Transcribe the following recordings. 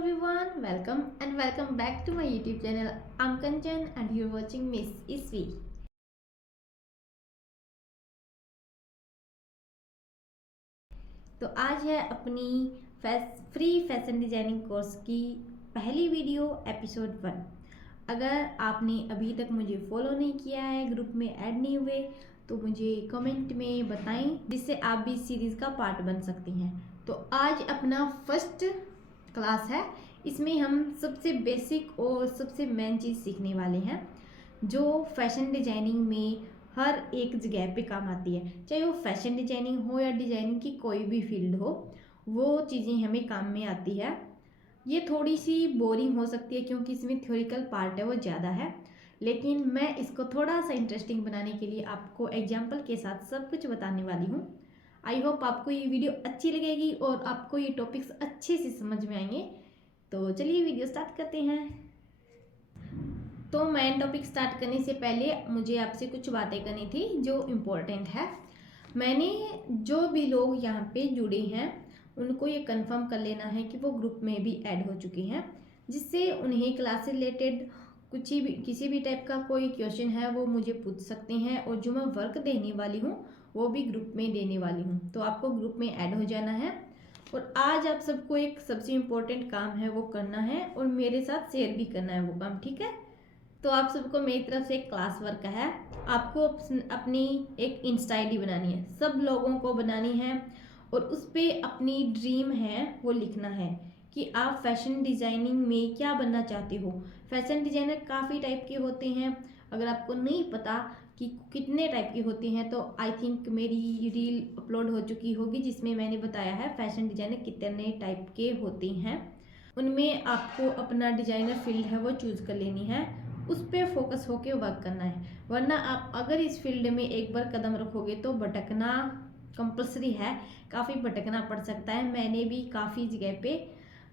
welcome back to my YouTube channel. I'm Kanchan and you're watching Miss Isvi. तो आज है अपनी free fashion designing course की पहली वीडियो एपिसोड 1। अगर आपने अभी तक मुझे फॉलो नहीं किया है, ग्रुप में ऐड नहीं हुए, तो मुझे कमेंट में बताएं जिससे आप भी सीरीज़ का पार्ट बन सकती हैं। तो आज अपना फर्स्ट क्लास है। इसमें हम सबसे बेसिक और सबसे मेन चीज़ सीखने वाले हैं जो फैशन डिजाइनिंग में हर एक जगह पे काम आती है। चाहे वो फैशन डिजाइनिंग हो या डिजाइनिंग की कोई भी फील्ड हो, वो चीज़ें हमें काम में आती है। ये थोड़ी सी बोरिंग हो सकती है क्योंकि इसमें थ्योरिकल पार्ट है वो ज़्यादा है, लेकिन मैं इसको थोड़ा सा इंटरेस्टिंग बनाने के लिए आपको एग्जाम्पल के साथ सब कुछ बताने वाली हूँ। आई होप आपको ये वीडियो अच्छी लगेगी और आपको ये टॉपिक्स अच्छे से समझ में आएंगे। तो चलिए वीडियो स्टार्ट करते हैं। तो मेन टॉपिक स्टार्ट करने से पहले मुझे आपसे कुछ बातें करनी थी जो इम्पोर्टेंट है। मैंने जो भी लोग यहाँ पे जुड़े हैं उनको ये कंफर्म कर लेना है कि वो ग्रुप में भी ऐड हो चुके हैं, जिससे उन्हें क्लास से रिलेटेड किसी भी टाइप का कोई क्वेश्चन है वो मुझे पूछ सकते हैं, और जो मैं वर्क देने वाली हूँ वो भी ग्रुप में देने वाली हूँ। तो आपको ग्रुप में ऐड हो जाना है और आज आप सबको एक सबसे इम्पोर्टेंट काम है वो करना है और मेरे साथ शेयर भी करना है वो काम, ठीक है। तो आप सबको मेरी तरफ से एक क्लास वर्क है। आपको अपनी एक इंस्टा आईडी बनानी है, सब लोगों को बनानी है, और उस पर अपनी ड्रीम है वो लिखना है कि आप फैशन डिज़ाइनिंग में क्या बनना चाहते हो। फैशन डिज़ाइनर काफ़ी टाइप के होते हैं। अगर आपको नहीं पता कि कितने टाइप के होते हैं तो आई थिंक मेरी रील अपलोड हो चुकी होगी जिसमें मैंने बताया है फैशन डिज़ाइनर कितने टाइप के होते हैं। उनमें आपको अपना डिज़ाइनर फील्ड है वो चूज़ कर लेनी है, उस पर फोकस होके वर्क करना है। वरना आप अगर इस फील्ड में एक बार कदम रखोगे तो भटकना कंपलसरी है, काफ़ी भटकना पड़ सकता है। मैंने भी काफ़ी जगह पे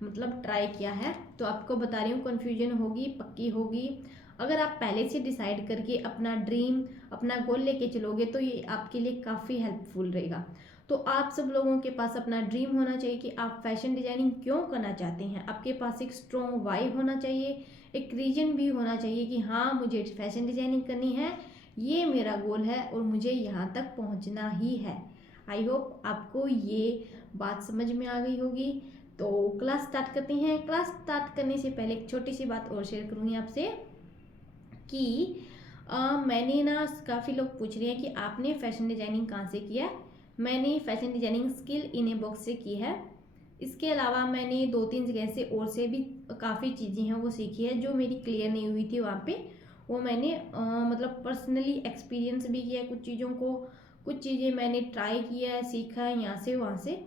मतलब ट्राई किया है, तो आपको बता रही हूँ कन्फ्यूजन होगी, पक्की होगी। अगर आप पहले से डिसाइड करके अपना ड्रीम अपना गोल लेके चलोगे तो ये आपके लिए काफ़ी हेल्पफुल रहेगा। तो आप सब लोगों के पास अपना ड्रीम होना चाहिए कि आप फैशन डिजाइनिंग क्यों करना चाहते हैं। आपके पास एक स्ट्रॉन्ग वाई होना चाहिए, एक रीजन भी होना चाहिए कि हाँ मुझे फैशन डिजाइनिंग करनी है, ये मेरा गोल है और मुझे यहाँ तक पहुँचना ही है। आई होप आपको ये बात समझ में आ गई होगी। तो क्लास स्टार्ट करते हैं। क्लास स्टार्ट करने से पहले एक छोटी सी बात और शेयर करूँगी आपसे कि मैंने ना काफ़ी लोग पूछ रहे हैं कि आपने फैशन डिजाइनिंग कहाँ से किया। मैंने फैशन डिजाइनिंग स्किल इनबॉक्स से की है। इसके अलावा मैंने 2-3 जगह से और से भी काफ़ी चीज़ें हैं वो सीखी है जो मेरी क्लियर नहीं हुई थी वहाँ पे। वो मैंने मतलब पर्सनली एक्सपीरियंस भी किया है कुछ चीज़ों को, कुछ चीज़ें मैंने ट्राई किया है, सीखा है यहाँ से वहाँ से,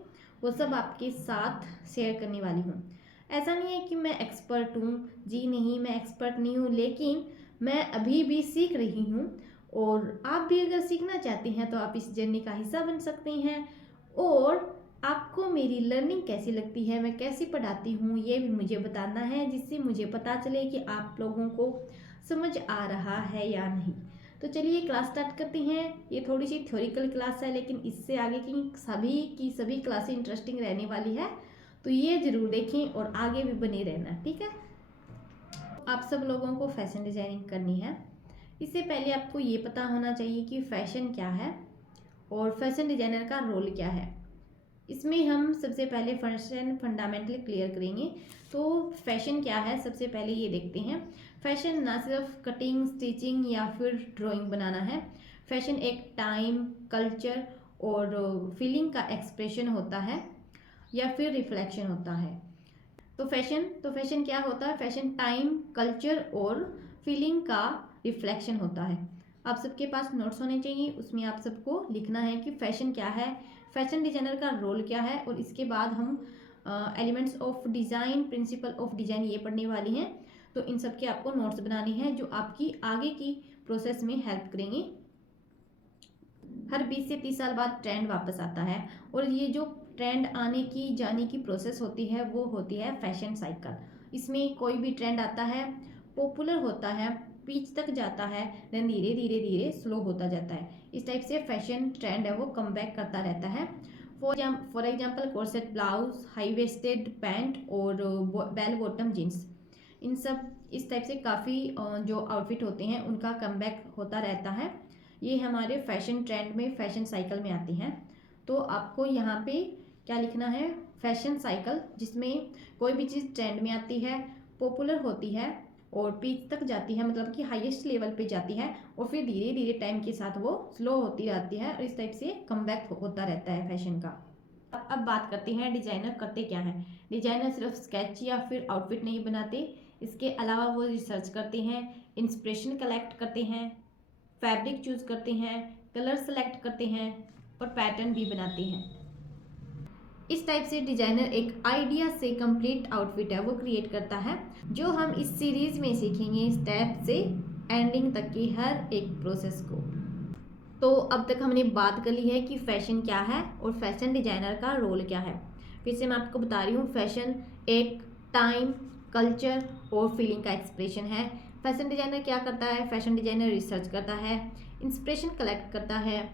वो सब आपके साथ शेयर करने वाली हूँ। ऐसा नहीं है कि मैं एक्सपर्ट हूँ, जी नहीं, मैं एक्सपर्ट नहीं हूँ, लेकिन मैं अभी भी सीख रही हूँ। और आप भी अगर सीखना चाहते हैं तो आप इस जर्नी का हिस्सा बन सकते हैं। और आपको मेरी लर्निंग कैसी लगती है, मैं कैसे पढ़ाती हूँ, ये भी मुझे बताना है, जिससे मुझे पता चले कि आप लोगों को समझ आ रहा है या नहीं। तो चलिए क्लास स्टार्ट करते हैं। ये थोड़ी सी थ्योरिकल क्लास है, लेकिन इससे आगे की सभी क्लासें इंटरेस्टिंग रहने वाली है, तो ये ज़रूर देखें और आगे भी बने रहना, ठीक है। आप सब लोगों को फैशन डिज़ाइनिंग करनी है। इससे पहले आपको ये पता होना चाहिए कि फ़ैशन क्या है और फैशन डिज़ाइनर का रोल क्या है। इसमें हम सबसे पहले फैशन फंडामेंटल क्लियर करेंगे। तो फैशन क्या है सबसे पहले ये देखते हैं। फैशन ना सिर्फ कटिंग, स्टिचिंग या फिर ड्राइंग बनाना है। फैशन एक टाइम, कल्चर और फीलिंग का एक्सप्रेशन होता है या फिर रिफ्लेक्शन होता है। तो फैशन क्या होता है? फैशन टाइम, कल्चर और फीलिंग का रिफ्लेक्शन होता है। आप सबके पास नोट्स होने चाहिए, उसमें आप सबको लिखना है कि फैशन क्या है, फैशन डिजाइनर का रोल क्या है, और इसके बाद हम elements of design, principle of design ये पढ़ने वाली हैं। तो इन सब के आपको नोट्स बनानी है जो आपकी आगे की प्रोसेस में हेल्प करेंगे। हर 20 से 30 साल बाद ट्रेंड वापस आता है, और ये जो ट्रेंड आने की जाने की प्रोसेस होती है वो होती है फैशन साइकिल। इसमें कोई भी ट्रेंड आता है, पॉपुलर होता है, पीक तक जाता है, देन धीरे धीरे धीरे स्लो होता जाता है। इस टाइप से फैशन ट्रेंड है वो कम बैक करता रहता है। For example corset blouse, high waisted pant और बेल बॉटम जीन्स, इन सब इस टाइप से काफ़ी जो आउटफिट होते हैं उनका कमबैक होता रहता है। ये हमारे फैशन ट्रेंड में, फैशन साइकिल में आती हैं। तो आपको यहाँ पे क्या लिखना है, फैशन साइकिल, जिसमें कोई भी चीज़ ट्रेंड में आती है, पॉपुलर होती है और पीक तक जाती है, मतलब कि हाईएस्ट लेवल पे जाती है और फिर धीरे धीरे टाइम के साथ वो स्लो होती रहती है और इस टाइप से कमबैक होता रहता है फैशन का। अब बात करते हैं डिजाइनर करते क्या है। डिजाइनर सिर्फ स्केच या फिर आउटफिट नहीं बनाते, इसके अलावा वो रिसर्च करते हैं, इंस्पिरेशन कलेक्ट करते हैं, फैब्रिक चूज करते हैं, कलर सेलेक्ट करते हैं और पैटर्न भी बनाते हैं। इस टाइप से डिजाइनर एक आइडिया से कंप्लीट आउटफिट है वो क्रिएट करता है, जो हम इस सीरीज में सीखेंगे स्टेप से एंडिंग तक की हर एक प्रोसेस को। तो अब तक हमने बात कर ली है कि फैशन क्या है और फैशन डिजाइनर का रोल क्या है। फिर से मैं आपको बता रही हूँ, फैशन एक टाइम, कल्चर और फीलिंग का एक्सप्रेशन है। फैशन डिजाइनर क्या करता है, फैशन डिजाइनर रिसर्च करता है, इंस्पिरेशन कलेक्ट करता है,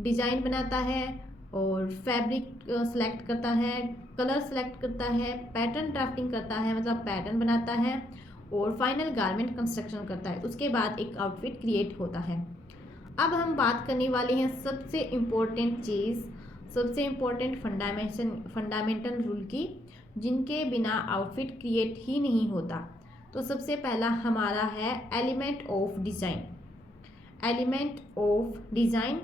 डिज़ाइन बनाता है और फैब्रिक सेलेक्ट करता है, कलर सेलेक्ट करता है, पैटर्न ड्राफ्टिंग करता है, मतलब पैटर्न बनाता है और फाइनल गारमेंट कंस्ट्रक्शन करता है। उसके बाद एक आउटफिट क्रिएट होता है। अब हम बात करने वाले हैं सबसे इम्पोर्टेंट चीज़, सबसे इम्पोर्टेंट फंडामेंटल रूल की, जिनके बिना आउटफिट क्रिएट ही नहीं होता। तो सबसे पहला हमारा है element of design. Element of design,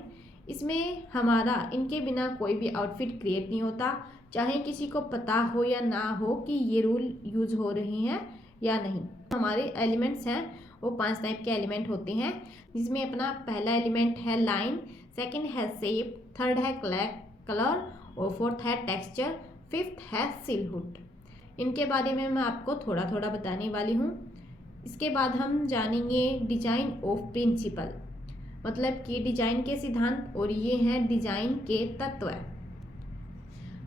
इसमें हमारा इनके बिना कोई भी आउटफिट क्रिएट नहीं होता, चाहे किसी को पता हो या ना हो कि ये रूल यूज़ हो रही हैं या नहीं। हमारे एलिमेंट्स हैं वो 5 टाइप के एलिमेंट होते हैं, जिसमें अपना पहला एलिमेंट है लाइन, सेकंड है शेप, थर्ड है कलर और फोर्थ है टेक्सचर, फिफ्थ है सिलहुट। इनके बारे में मैं आपको थोड़ा थोड़ा बताने वाली हूँ। इसके बाद हम जानेंगे डिजाइन ऑफ प्रिंसिपल, मतलब कि डिजाइन के सिद्धांत, और ये हैं डिजाइन के तत्व।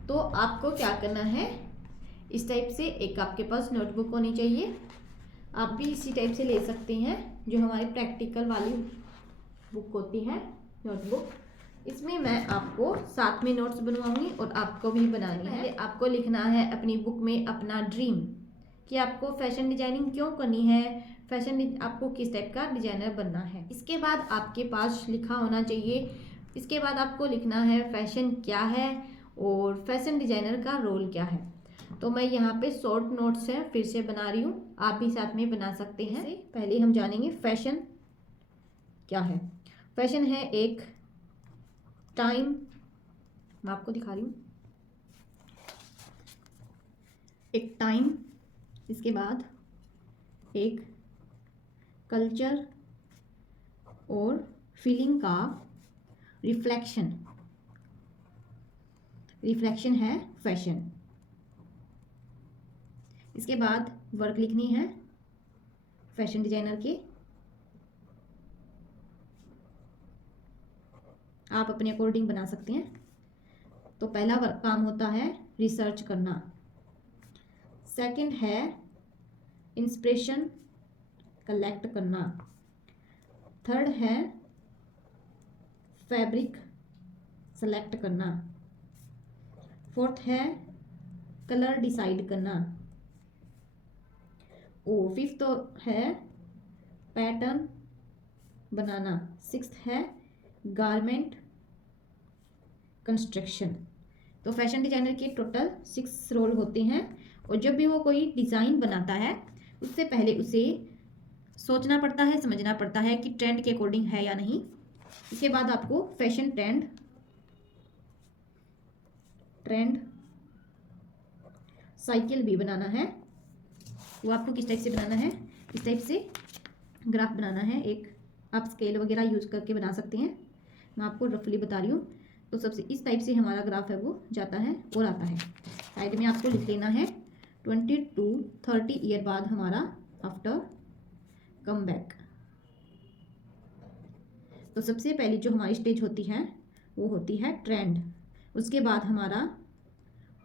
तो आपको क्या करना है, इस टाइप से एक आपके पास नोटबुक होनी चाहिए। आप भी इसी टाइप से ले सकते हैं, जो हमारी प्रैक्टिकल वाली बुक होती है नोटबुक। इसमें मैं आपको साथ में नोट्स बनवाऊंगी और आपको भी बनानी है। पहले आपको लिखना है अपनी बुक में अपना ड्रीम, कि आपको फैशन डिजाइनिंग क्यों करनी है, फैशन आपको किस टाइप का डिजाइनर बनना है। इसके बाद आपके पास लिखा होना चाहिए, इसके बाद आपको लिखना है फैशन क्या है और फैशन डिजाइनर का रोल क्या है। तो मैं यहाँ पे शॉर्ट नोट्स हैं फिर से बना रही हूँ, आप भी साथ में बना सकते हैं। पहले हम जानेंगे फैशन क्या है। फैशन है एक टाइम, मैं आपको दिखा रही हूँ, एक टाइम, इसके बाद एक कल्चर और फीलिंग का रिफ्लेक्शन है फैशन। इसके बाद वर्क लिखनी है फैशन डिजाइनर की, आप अपने अकॉर्डिंग बना सकते हैं। तो पहला काम होता है रिसर्च करना, सेकंड है इंस्पिरेशन कलेक्ट करना, थर्ड है फैब्रिक सेलेक्ट करना, फोर्थ है कलर डिसाइड करना, और फिफ्थ है पैटर्न बनाना, सिक्स्थ है गारमेंट कंस्ट्रक्शन। तो फैशन डिजाइनर के टोटल 6 रोल होते हैं, और जब भी वो कोई डिज़ाइन बनाता है उससे पहले उसे सोचना पड़ता है, समझना पड़ता है कि ट्रेंड के अकॉर्डिंग है या नहीं। इसके बाद आपको फैशन ट्रेंड साइकिल भी बनाना है। वो आपको किस टाइप से बनाना है, इस टाइप से ग्राफ बनाना है, एक आप स्केल वगैरह यूज करके बना सकते हैं, मैं आपको रफली बता रही हूँ। तो सबसे इस टाइप से हमारा ग्राफ है वो जाता है और आता है। साइड में आपको लिख लेना है 20 to 30 ईयर बाद हमारा आफ्टर कम बैक। तो सबसे पहली जो हमारी स्टेज होती है वो होती है ट्रेंड, उसके बाद हमारा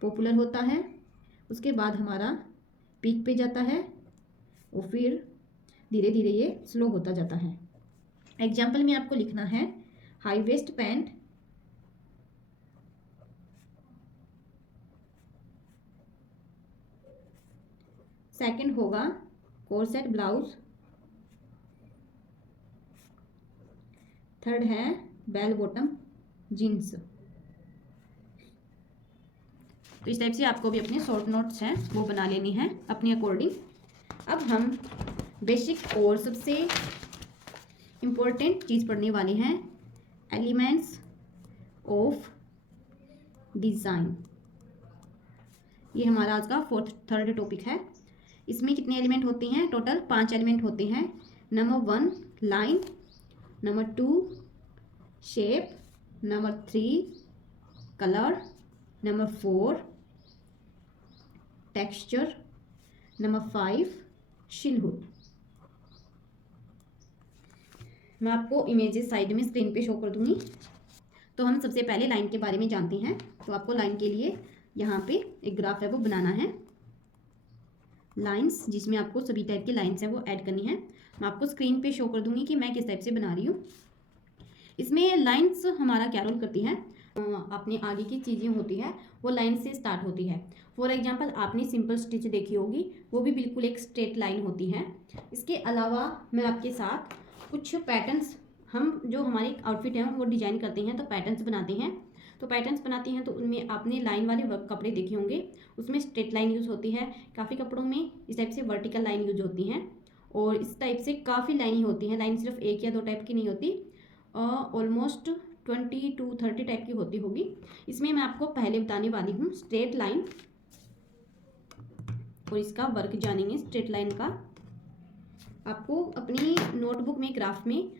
पॉपुलर होता है, उसके बाद हमारा पीक पे जाता है और फिर धीरे धीरे ये स्लो होता जाता है। एग्जाम्पल में आपको लिखना है हाई वेस्ट पैंट सेकंड होगा कोर्सेट ब्लाउज, थर्ड है बेल बॉटम जीन्स। तो इस टाइप से आपको भी अपने शॉर्ट नोट्स हैं वो बना लेनी है अपने अकॉर्डिंग। अब हम बेसिक और सबसे इम्पोर्टेंट चीज़ पढ़ने वाले हैं, एलिमेंट्स ऑफ डिज़ाइन। ये हमारा आज का थर्ड टॉपिक है। इसमें कितने एलिमेंट होते हैं? टोटल 5 एलिमेंट होते हैं। Number 1 line, number 2 shape, number 3 colour, number 4 texture, number 5 शिलहुड। मैं आपको इमेजेस साइड में स्क्रीन पे शो कर दूंगी। तो हम सबसे पहले लाइन के बारे में जानते हैं। तो आपको लाइन के लिए यहाँ पे एक ग्राफ है वो बनाना है, लाइंस, जिसमें आपको सभी टाइप की लाइंस हैं वो ऐड करनी है। मैं आपको स्क्रीन पे शो कर दूंगी कि मैं किस टाइप से बना रही हूँ। इसमें लाइंस हमारा क्या रोल करती है? अपने आगे की चीज़ें होती है वो लाइन से स्टार्ट होती है। फॉर एग्जांपल आपने सिंपल स्टिच देखी होगी, वो भी बिल्कुल एक स्ट्रेट लाइन होती है। इसके अलावा मैं आपके साथ कुछ पैटर्न्स, हम जो हमारी आउटफिट है वो डिजाइन करते हैं तो पैटर्न्स बनाते हैं। तो पैटर्न्स बनाते हैं तो उनमें आपने लाइन वाले कपड़े देखे होंगे, उसमें स्ट्रेट लाइन यूज़ होती है। काफ़ी कपड़ों में इस टाइप से वर्टिकल लाइन यूज होती हैं, और इस टाइप से काफ़ी लाइन ही होती हैं। लाइन सिर्फ एक या दो टाइप की नहीं होती, ऑलमोस्ट 20 to 30 टाइप की होती होगी। इसमें मैं आपको पहले बताने वाली हूँ स्ट्रेट लाइन, और इसका वर्क जानेंगे स्ट्रेट लाइन का। आपको अपनी नोटबुक में, ग्राफ में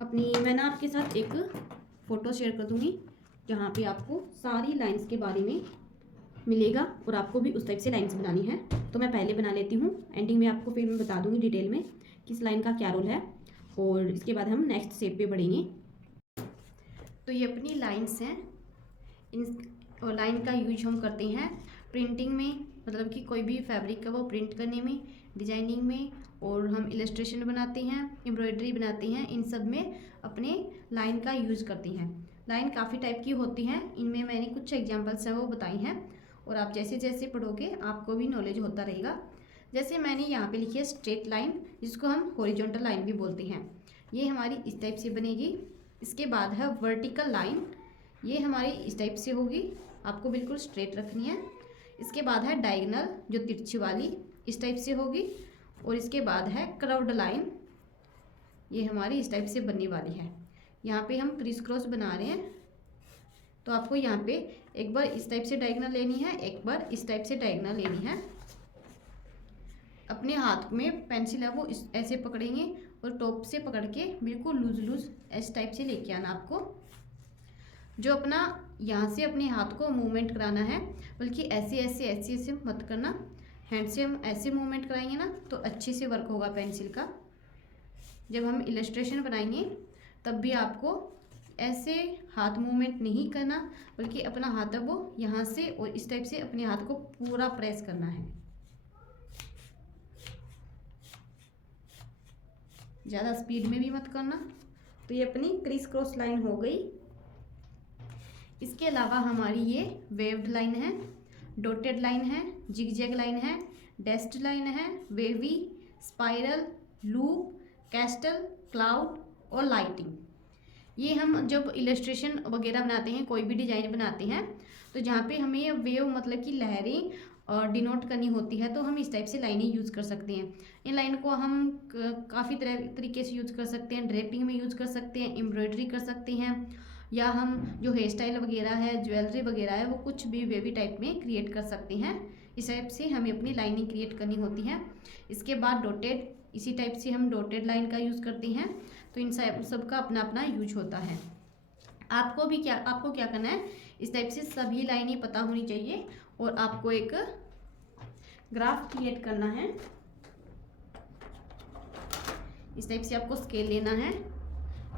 अपनी, मैं ना आपके साथ एक फ़ोटो शेयर कर दूँगी जहाँ पे आपको सारी लाइंस के बारे में मिलेगा, और आपको भी उस टाइप से लाइंस बनानी है। तो मैं पहले बना लेती हूँ, एंडिंग में आपको फिर मैं बता दूँगी डिटेल में किस लाइन का क्या रोल है, और इसके बाद हम नेक्स्ट स्टेप पे बढ़ेंगे। तो ये अपनी लाइंस हैं। इन लाइन का यूज हम करते हैं प्रिंटिंग में, मतलब कि कोई भी फैब्रिक का वो प्रिंट करने में, डिजाइनिंग में, और हम इलस्ट्रेशन बनाते हैं, एम्ब्रॉयडरी बनाते हैं, इन सब में अपने लाइन का यूज करते हैं। लाइन काफ़ी टाइप की होती हैं, इनमें मैंने कुछ एग्जांपल्स हैं वो बताई हैं, और आप जैसे जैसे पढ़ोगे आपको भी नॉलेज होता रहेगा। जैसे मैंने यहाँ पे लिखी है स्ट्रेट लाइन, जिसको हम हॉरिजॉन्टल लाइन भी बोलते हैं। ये हमारी इस टाइप से बनेगी। इसके बाद है वर्टिकल लाइन, ये हमारी इस टाइप से होगी, आपको बिल्कुल स्ट्रेट रखनी है। इसके बाद है डायगोनल, जो तिरछी वाली, इस टाइप से होगी। और इसके बाद है कर्व्ड लाइन, ये हमारी इस टाइप से बनने वाली है। यहाँ पे हम क्रिस क्रॉस बना रहे हैं, तो आपको यहाँ पे एक बार इस टाइप से डायगोनल लेनी है, एक बार इस टाइप से डायगोनल लेनी है। अपने हाथ में पेंसिल है वो ऐसे पकड़ेंगे, और टॉप से पकड़ के बिल्कुल लूज लूज इस टाइप से लेके आना आपको। जो अपना यहाँ से अपने हाथ को मूवमेंट कराना है, बल्कि ऐसे ऐसे ऐसे ऐसे मत करना। हैंड से हम ऐसे मूवमेंट कराएंगे ना तो अच्छे से वर्क होगा पेंसिल का। जब हम इलस्ट्रेशन बनाएंगे तब भी आपको ऐसे हाथ मूवमेंट नहीं करना, बल्कि अपना हाथ है वो यहाँ से और इस टाइप से अपने हाथ को पूरा प्रेस करना है, ज़्यादा स्पीड में भी मत करना। तो ये अपनी क्रिस क्रॉस लाइन हो गई। इसके अलावा हमारी ये वेव्ड लाइन है, डॉटेड लाइन है, जिगजैग लाइन है, डैस्ड लाइन है, wavy, spiral, loop, castle, cloud और लाइटिंग। ये हम जब इलस्ट्रेशन वगैरह बनाते हैं, कोई भी डिजाइन बनाते हैं, तो जहाँ पे हमें ये वेव मतलब कि लहरें और डिनोट करनी होती है, तो हम इस टाइप से लाइनें यूज़ कर सकते हैं। इन लाइन को हम काफ़ी तरीके से यूज़ कर सकते हैं। ड्रेपिंग में यूज़ कर सकते हैं, एम्ब्रॉयडरी कर सकते हैं, या हम जो हेयर स्टाइल वगैरह है, ज्वेलरी वगैरह है, वो कुछ भी वेवी टाइप में क्रिएट कर सकते हैं। इस टाइप से हमें अपनी लाइनिंग क्रिएट करनी होती है। इसके बाद डॉटेड, इसी टाइप से हम डॉटेड लाइन का यूज़ करते हैं। तो इन सब का अपना अपना यूज होता है। आपको क्या करना है, इस टाइप से सभी लाइनें पता होनी चाहिए, और आपको एक ग्राफ क्रिएट करना है। इस टाइप से आपको स्केल लेना है।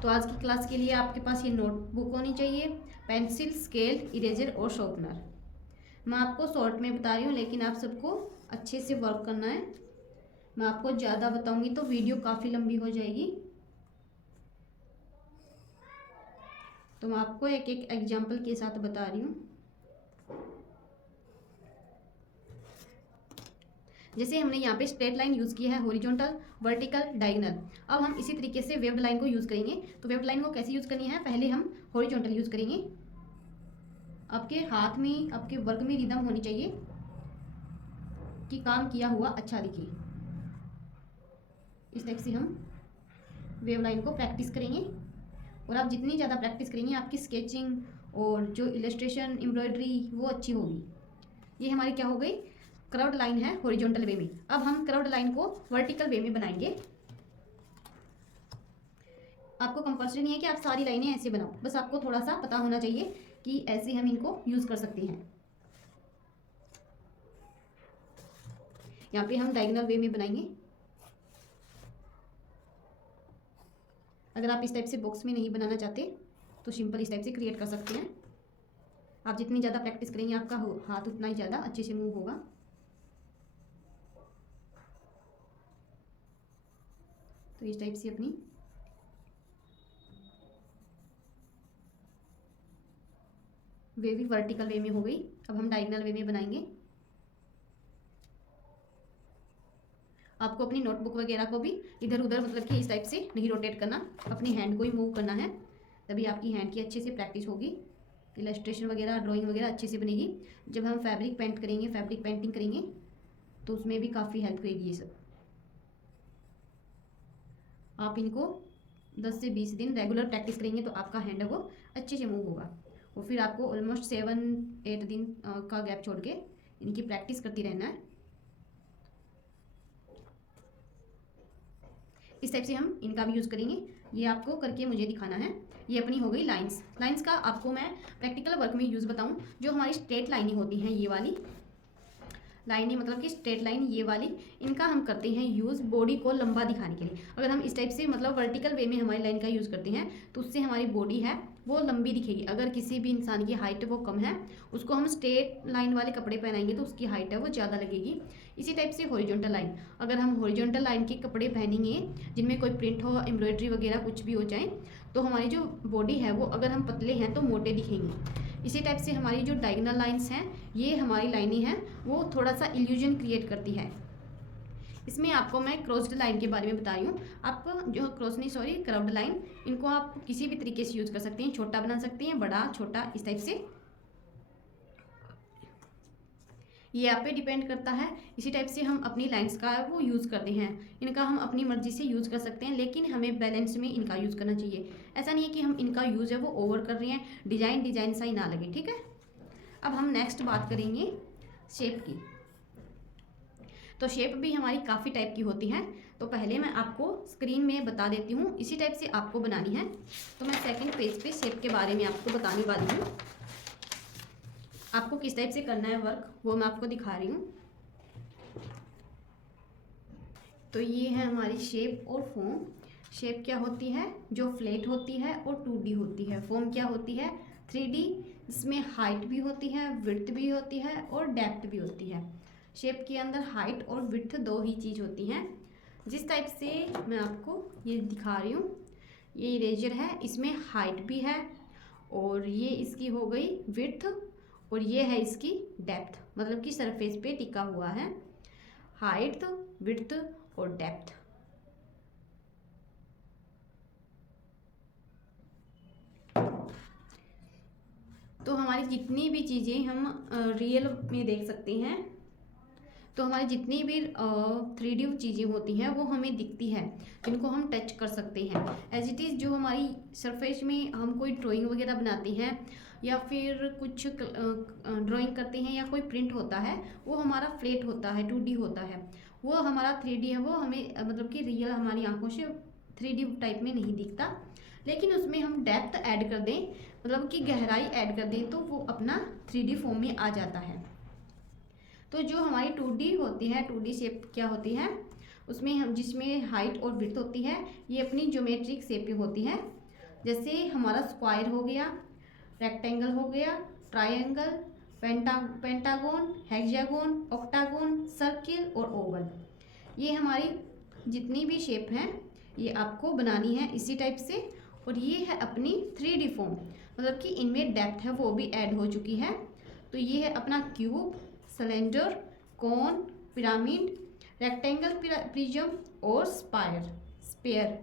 तो आज की क्लास के लिए आपके पास ये नोटबुक होनी चाहिए, पेंसिल, स्केल, इरेजर और शार्पनर। मैं आपको शॉर्ट में बता रही हूँ, लेकिन आप सबको अच्छे से वर्क करना है। मैं आपको ज़्यादा बताऊँगी तो वीडियो काफ़ी लंबी हो जाएगी। तो मैं आपको एक एक एग्जाम्पल के साथ बता रही हूँ। जैसे हमने यहाँ पे स्ट्रेट लाइन यूज़ किया है, हॉरिजॉन्टल, वर्टिकल, डायगोनल। अब हम इसी तरीके से वेव्ड लाइन को यूज़ करेंगे। तो वेव्ड लाइन को कैसे यूज़ करनी है, पहले हम हॉरिजॉन्टल यूज़ करेंगे। आपके हाथ में, आपके वर्क में रिदम होनी चाहिए कि काम किया हुआ अच्छा दिखे। इस टाइप से हम वेव लाइन को प्रैक्टिस करेंगे। और आप जितनी ज़्यादा प्रैक्टिस करेंगे आपकी स्केचिंग और जो इलस्ट्रेशन, एम्ब्रॉयडरी वो अच्छी होगी। ये हमारी क्या हो गई, कर्व्ड लाइन है हॉरिजॉन्टल वे में। अब हम कर्व्ड लाइन को वर्टिकल वे में बनाएंगे। आपको कंपल्सरी नहीं है कि आप सारी लाइनें ऐसे बनाओ, बस आपको थोड़ा सा पता होना चाहिए कि ऐसे हम इनको यूज़ कर सकते हैं। यहाँ पे हम डायगोनल वे में बनाएंगे। अगर आप इस टाइप से बॉक्स में नहीं बनाना चाहते तो सिंपल इस टाइप से क्रिएट कर सकते हैं। आप जितनी ज़्यादा प्रैक्टिस करेंगे आपका हाथ उतना ही ज़्यादा अच्छे से मूव होगा। तो इस टाइप से अपनी वे भी वर्टिकल वे में हो गई। अब हम डायगोनल वे में बनाएंगे। आपको अपनी नोटबुक वगैरह को भी इधर उधर मतलब कि इस टाइप से नहीं रोटेट करना, अपनी हैंड को ही मूव करना है, तभी आपकी हैंड की अच्छे से प्रैक्टिस होगी। इलस्ट्रेशन वगैरह, ड्राइंग वगैरह अच्छे से बनेगी। जब हम फैब्रिक पेंट करेंगे, फैब्रिक पेंटिंग करेंगे तो उसमें भी काफ़ी हेल्प करेगी ये सब। आप इनको 10 से 20 दिन रेगुलर प्रैक्टिस करेंगे तो आपका हैंड है वो अच्छे से मूव होगा। और फिर आपको ऑलमोस्ट 7-8 दिन का गैप छोड़ के इनकी प्रैक्टिस करती रहना है। इस टाइप से हम इनका भी यूज़ करेंगे। ये आपको करके मुझे दिखाना है। ये अपनी हो गई लाइंस। लाइंस का आपको मैं प्रैक्टिकल वर्क में यूज़ बताऊं। जो हमारी स्ट्रेट लाइनें होती हैं, ये वाली लाइनें मतलब कि स्ट्रेट लाइन ये वाली, इनका हम करते हैं यूज़ बॉडी को लंबा दिखाने के लिए। अगर हम इस टाइप से मतलब वर्टिकल वे में हमारी लाइन का यूज़ करते हैं तो उससे हमारी बॉडी है वो लंबी दिखेगी। अगर किसी भी इंसान की हाइट वो कम है, उसको हम स्ट्रेट लाइन वाले कपड़े पहनाएंगे तो उसकी हाइट है वो ज़्यादा लगेगी। इसी टाइप से हॉरिजॉन्टल लाइन, अगर हम हॉरिजॉन्टल लाइन के कपड़े पहनेंगे जिनमें कोई प्रिंट हो, एम्ब्रॉयडरी वगैरह कुछ भी हो जाए, तो हमारी जो बॉडी है वो अगर हम पतले हैं तो मोटे दिखेंगे। इसी टाइप से हमारी जो डायगोनल लाइंस हैं, ये हमारी लाइनें हैं वो थोड़ा सा इल्यूजन क्रिएट करती है। इसमें आपको मैं क्रॉस्ड लाइन के बारे में बता रही हूँ। आप जो कर्व्ड लाइन, इनको आप किसी भी तरीके से यूज़ कर सकते हैं। छोटा बना सकते हैं, बड़ा, छोटा, इस टाइप से। ये आप पे डिपेंड करता है। इसी टाइप से हम अपनी लाइंस का वो यूज़ करते हैं। इनका हम अपनी मर्जी से यूज़ कर सकते हैं, लेकिन हमें बैलेंस में इनका यूज़ करना चाहिए। ऐसा नहीं है कि हम इनका यूज़ है वो ओवर कर रहे हैं, डिजाइन सा ही ना लगे, ठीक है। अब हम नेक्स्ट बात करेंगे शेप की। तो शेप भी हमारी काफ़ी टाइप की होती है। तो पहले मैं आपको स्क्रीन में बता देती हूँ, इसी टाइप से आपको बनानी है। तो मैं सेकंड पेज पे शेप के बारे में आपको बताने वाली हूँ। आपको किस टाइप से करना है वर्क वो मैं आपको दिखा रही हूँ। तो ये है हमारी शेप और फॉर्म। शेप क्या होती है, जो फ्लैट होती है और 2D होती है। फॉर्म क्या होती है, 3D, इसमें हाइट भी होती है, विड्थ भी होती है और डेप्थ भी होती है। शेप के अंदर हाइट और विड्थ दो ही चीज़ होती हैं। जिस टाइप से मैं आपको ये दिखा रही हूँ, ये इरेजर है, इसमें हाइट भी है और ये इसकी हो गई विड्थ और ये है इसकी डेप्थ, मतलब कि सरफेस पे टिका हुआ है। हाइट, विड्थ और डेप्थ। तो हमारी जितनी भी चीज़ें हम रियल में देख सकते हैं, तो हमारी जितनी भी 3D चीज़ें होती हैं वो हमें दिखती है, जिनको हम टच कर सकते हैं। एज इट इज़ जो हमारी सरफेस में हम कोई ड्राइंग वगैरह बनाते हैं या फिर कुछ ड्राइंग करते हैं या कोई प्रिंट होता है, वो हमारा फ्लैट होता है, 2D होता है। वो हमारा 3D है, वो हमें मतलब कि रियल हमारी आंखों से 3D टाइप में नहीं दिखता। लेकिन उसमें हम डेप्थ ऐड कर दें, मतलब कि गहराई ऐड कर दें, तो वो अपना 3D फॉर्म में आ जाता है। तो जो हमारी 2D होती है, 2D शेप क्या होती है, उसमें हम जिसमें हाइट और विड्थ होती है, ये अपनी ज्योमेट्रिक शेप होती है। जैसे हमारा स्क्वायर हो गया, रेक्टेंगल हो गया, triangle, pentagon, hexagon, octagon, circle और ओवल। ये हमारी जितनी भी शेप हैं ये आपको बनानी है इसी टाइप से। और ये है अपनी 3D फॉर्म, मतलब कि इनमें डेप्थ है वो भी ऐड हो चुकी है। तो ये है अपना क्यूब, सिलेंडर, कोन, पिरामिड, रेक्टेंगल, प्रिज्म और स्पेयर,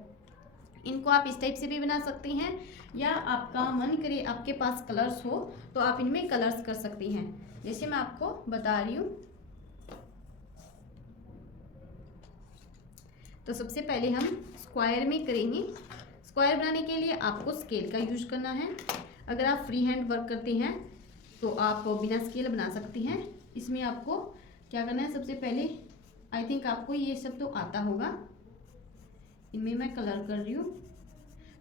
इनको आप इस टाइप से भी बना सकती हैं, या आपका मन करे, आपके पास कलर्स हो तो आप इनमें कलर्स कर सकती हैं, जैसे मैं आपको बता रही हूँ। तो सबसे पहले हम स्क्वायर में करेंगे। स्क्वायर बनाने के लिए आपको स्केल का यूज करना है। अगर आप फ्री हैंड वर्क करते हैं तो आप बिना स्केल बना सकती हैं। इसमें आपको क्या करना है, सबसे पहले आई थिंक आपको ये सब तो आता होगा, इनमें मैं कलर कर रही हूँ।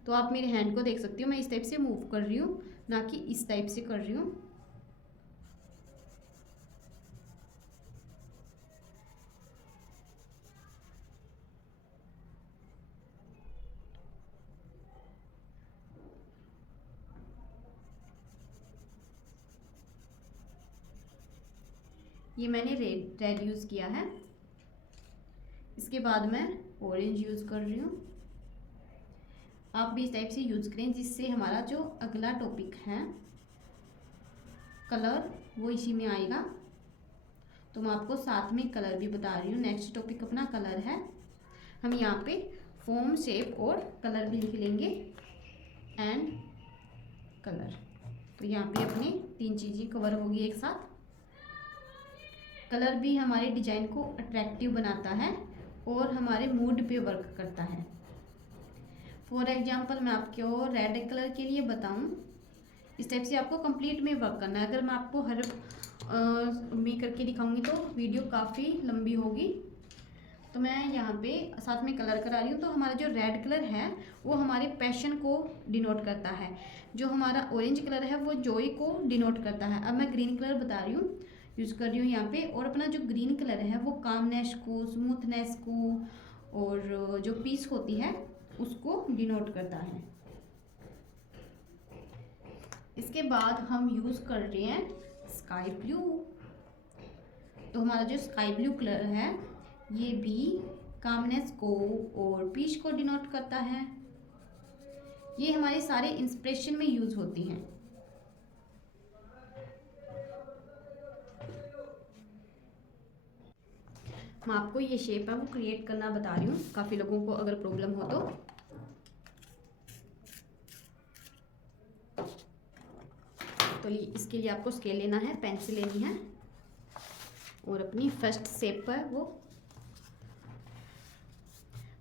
तो आप मेरे हैंड को देख सकती हो, मैं इस टाइप से मूव कर रही हूँ, ना कि इस टाइप से कर रही हूँ। ये मैंने रेड यूज़ किया है। इसके बाद मैं ऑरेंज यूज़ कर रही हूँ। आप भी इस टाइप से यूज़ करें, जिससे हमारा जो अगला टॉपिक है कलर, वो इसी में आएगा। तो मैं आपको साथ में कलर भी बता रही हूँ। नेक्स्ट टॉपिक अपना कलर है। हम यहाँ पे फॉर्म, शेप और कलर भी लिख लेंगे, एंड कलर। तो यहाँ पे अपनी 3 चीज़ें कवर होगी एक साथ। कलर भी हमारे डिजाइन को अट्रैक्टिव बनाता है और हमारे मूड पे वर्क करता है। फॉर एग्जाम्पल मैं आपको रेड कलर के लिए बताऊं, इस टाइप से आपको कंप्लीट में वर्क करना है। अगर मैं आपको हर में करके दिखाऊंगी तो वीडियो काफ़ी लंबी होगी, तो मैं यहाँ पे साथ में कलर करा रही हूँ। तो हमारा जो रेड कलर है वो हमारे पैशन को डिनोट करता है, जो हमारा ऑरेंज कलर है वो जॉय को डिनोट करता है। अब मैं ग्रीन कलर बता रही हूँ, यूज़ कर रही हूँ यहाँ पे। और अपना जो ग्रीन कलर है वो कामनेस को, स्मूथनेस को और जो पीस होती है उसको डिनोट करता है। इसके बाद हम यूज़ कर रहे हैं स्काई ब्लू। तो हमारा जो स्काई ब्लू कलर है ये भी कामनेस को और पीस को डिनोट करता है। ये हमारे सारे इंस्पिरेशन में यूज़ होती हैं। मैं आपको ये शेप है वो क्रिएट करना बता रही हूँ, काफ़ी लोगों को अगर प्रॉब्लम हो तो इसके लिए आपको स्केल लेना है, पेंसिल लेनी है और अपनी फर्स्ट शेप पर वो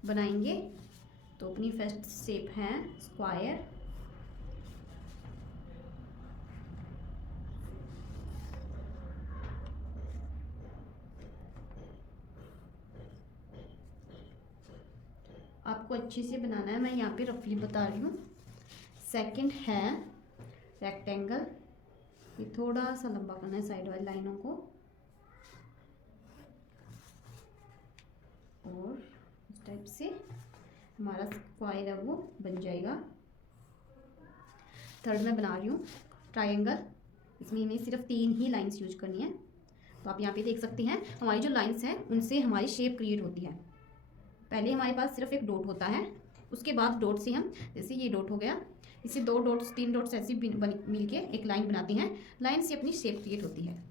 बनाएंगे। तो अपनी फर्स्ट शेप है स्क्वायर। आपको अच्छे से बनाना है, मैं यहाँ पे रफली बता रही हूँ। सेकंड है रेक्टेंगल। ये थोड़ा सा लंबा करना है साइड वाली लाइनों को, और इस टाइप से हमारा स्क्वायर है वो बन जाएगा। थर्ड में बना रही हूँ ट्रायंगल। इसमें हमें सिर्फ 3 ही लाइंस यूज करनी है। तो आप यहाँ पे देख सकते हैं हमारी जो लाइंस हैं उनसे हमारी शेप क्रिएट होती है। पहले हमारे पास सिर्फ एक डॉट होता है, उसके बाद डॉट से हम, जैसे ये डॉट हो गया, इससे 2 डॉट्स 3 डॉट्स ऐसे मिलके एक लाइन बनाती हैं। लाइन से अपनी शेप क्रिएट होती है।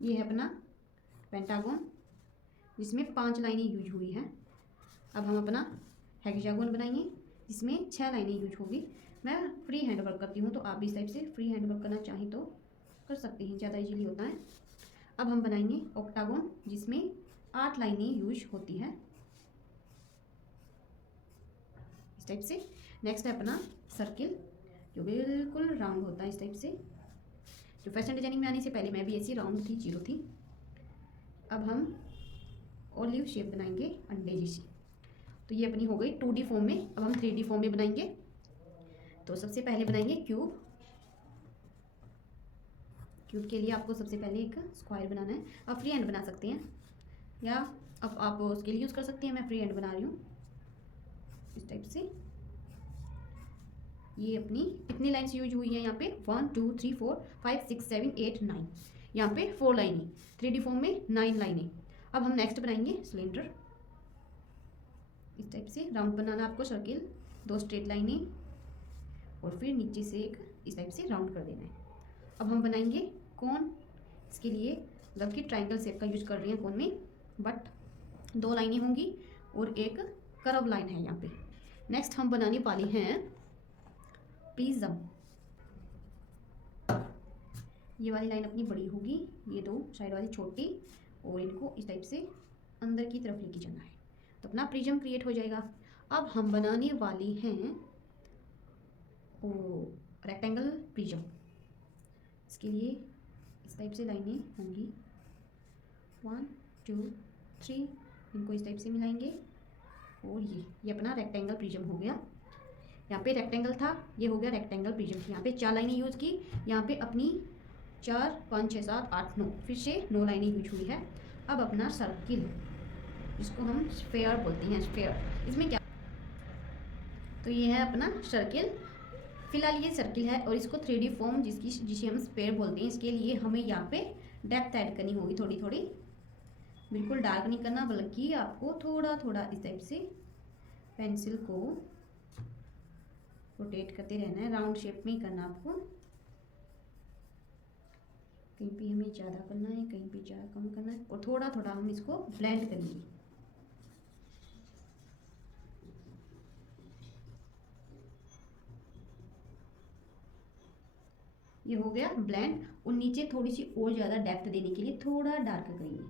ये है अपना पेंटागन, जिसमें 5 लाइनें यूज हुई हैं। अब हम अपना हेक्सागोन बनाएंगे, जिसमें 6 लाइनें यूज होगी। मैं फ्री हैंड वर्क करती हूँ, तो आप भी इस टाइप से फ्री हैंड वर्क करना चाहें तो कर सकते हैं, ज़्यादा इजीली होता है। अब हम बनाएंगे ऑक्टागोन, जिसमें 8 लाइनें यूज होती है इस टाइप से। नेक्स्ट है अपना सर्किल, जो बिल्कुल राउंड होता है इस टाइप से। जो फैशन डिजाइनिंग में आने से पहले मैं भी ऐसी राउंड थी, जीरो थी। अब हम ऑलिव शेप बनाएंगे अंडे जैसी। तो ये अपनी हो गई 2D फॉर्म में। अब हम 3D फॉर्म में बनाएंगे। तो सबसे पहले बनाएंगे क्यूब। क्यूब के लिए आपको सबसे पहले एक स्क्वायर बनाना है। आप फ्री हैंड बना सकते हैं, या अब आप स्केल यूज़ कर सकते हैं। मैं फ्री हैंड बना रही हूँ इस टाइप से। ये अपनी कितनी लाइन्स यूज हुई है यहाँ पे, 1 2 3 4 5 6 7 8 9। यहाँ पे 4 लाइनें, 3D फॉर्म में 9 लाइनें। अब हम नेक्स्ट बनाएंगे सिलेंडर। इस टाइप से राउंड बनाना आपको सर्किल, 2 स्ट्रेट लाइनें, और फिर नीचे से एक इस टाइप से राउंड कर देना है। अब हम बनाएंगे कोन। इसके लिए मतलब कि ट्रायंगल शेप का यूज कर रही हैं कोन में, बट 2 लाइनें होंगी और एक कर्व लाइन है यहाँ पे। नेक्स्ट हम बनाने वाली हैं प्रिज्म। ये वाली लाइन अपनी बड़ी होगी, ये 2 साइड वाली छोटी, और इनको इस टाइप से अंदर की तरफ लेके जाना है, तो अपना प्रिज्म क्रिएट हो जाएगा। अब हम बनाने वाली हैं रेक्टेंगल प्रिज्म। इसके लिए इस टाइप से लाइनें होंगी 1 2 3, इनको इस टाइप से मिलाएंगे और ये अपना रेक्टेंगल प्रिज्म हो गया। यहाँ पे रेक्टेंगल था, ये हो गया रेक्टेंगल प्रिज्म। यहाँ पे 4 लाइनें यूज़ की, यहाँ पे अपनी 4 5 6 7 8 9 फिर से 9 लाइनें यूज हुई है। अब अपना सर्किल, जिसको हम स्फेयर बोलते हैं, स्फेयर, इसमें क्या, तो ये है अपना सर्किल। फिलहाल ये सर्किल है और इसको 3D फॉर्म जिसे हम स्फेयर बोलते हैं, इसके लिए हमें यहाँ पे डेप्थ ऐड करनी होगी थोड़ी थोड़ी। बिल्कुल डार्क नहीं करना, बल्कि आपको थोड़ा थोड़ा इस टाइप से पेंसिल को रोटेट करते रहना है, राउंड शेप में ही करना आपको। कहीं पे हमें ज़्यादा करना है, कहीं पे ज़्यादा कम करना है, और थोड़ा थोड़ा हम इसको ब्लेंड करेंगे। ये हो गया ब्लेंड, और नीचे थोड़ी सी और ज़्यादा डेप्थ देने के लिए थोड़ा डार्क करेंगे।